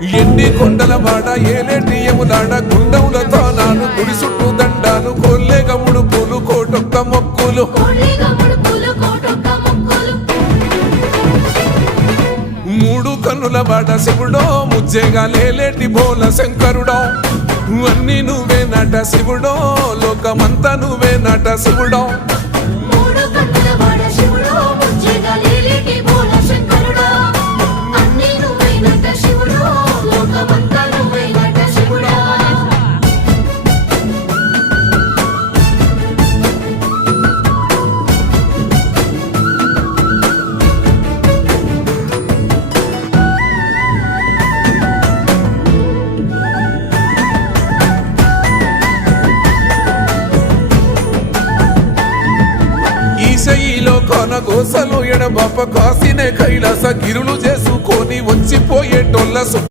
ఎండి కొండల వాడ ఏలేటి యములాడ గుండముల తానాలు గుడి చుట్టూ దండాలు కొల్లేగముడు పూలు కోటొక్క మొక్కులు మూడు కన్నుల వాడ శివుడో ముజ్జేగా లేలేటి బోల శంకరుడో అన్ని నువ్వే నట శివుడో లోకమంతా నువ్వే నట శివుడో ఈశయిలో కొనగోసలు ఎడబాప కాసినే కైలాస గిరులు చేసుకొని వచ్చిపోయేటోళ్ళ